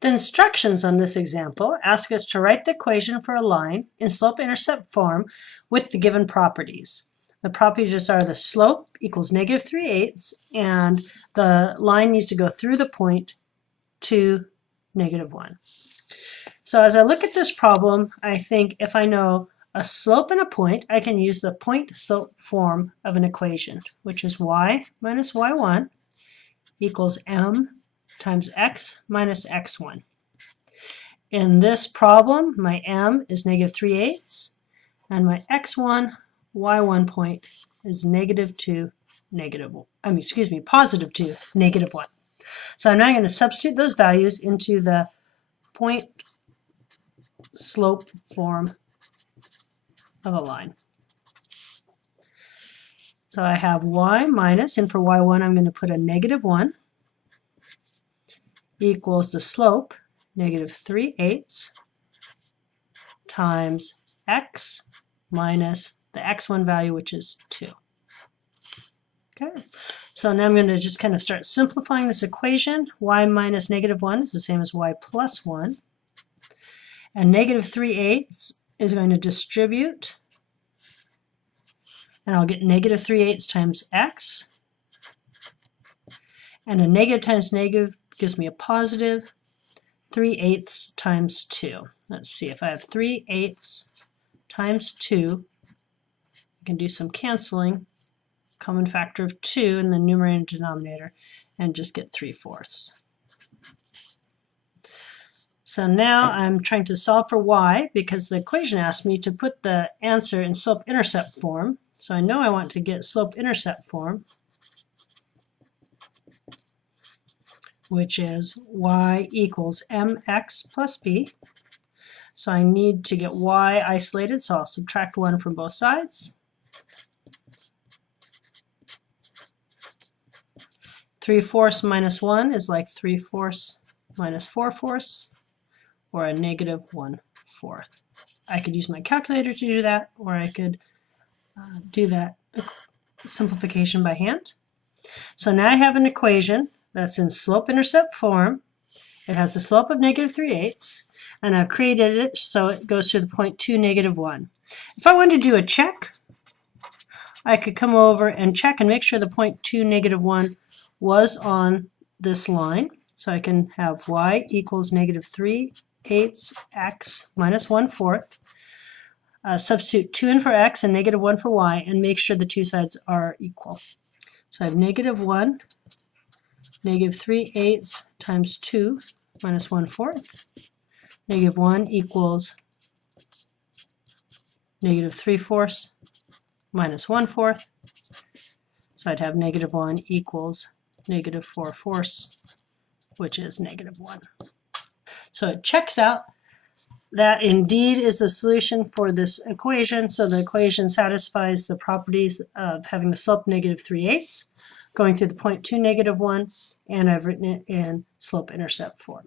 The instructions on this example ask us to write the equation for a line in slope-intercept form with the given properties. The properties are the slope equals -3/8 and the line needs to go through the point 2, -1. So as I look at this problem, I think if I know a slope and a point, I can use the point-slope form of an equation, which is y minus y1 equals m times x minus x1. In this problem, my m is -3/8 and my x1, y1 point is +2, -1. So I'm now going to substitute those values into the point slope form of a line. So I have y minus, and for y1 I'm going to put a -1, equals the slope, -3/8 times x minus the x1 value, which is 2. Okay, so now I'm going to just kind of start simplifying this equation. Y minus -1 is the same as y plus 1. And -3/8 is going to distribute, and I'll get -3/8 times x. And a negative times negative gives me a positive 3/8 times 2. Let's see, if I have 3/8 times 2, I can do some canceling, common factor of 2 in the numerator and denominator, and just get 3/4. So now I'm trying to solve for y because the equation asked me to put the answer in slope-intercept form. So I know I want to get slope-intercept form, which is y equals mx plus b. So I need to get y isolated, so I'll subtract 1 from both sides. 3/4 minus 1 is like 3/4 minus 4/4, or a -1/4. I could use my calculator to do that, or I could do that simplification by hand. So now I have an equation that's in slope-intercept form. It has the slope of -3/8, and I've created it so it goes through the point 2, -1. If I wanted to do a check, I could come over and check and make sure the point 2, -1 was on this line. So I can have y equals -3/8 x minus 1/4. Substitute 2 in for x and -1 for y, and make sure the two sides are equal. So I have -1, -3/8 times 2 minus 1/4. -1 equals -3/4 minus 1/4. So I'd have -1 equals -4/4, which is -1. So it checks out. That indeed is the solution for this equation. So the equation satisfies the properties of having the slope -3/8, going through the point 2, -1, and I've written it in slope-intercept form.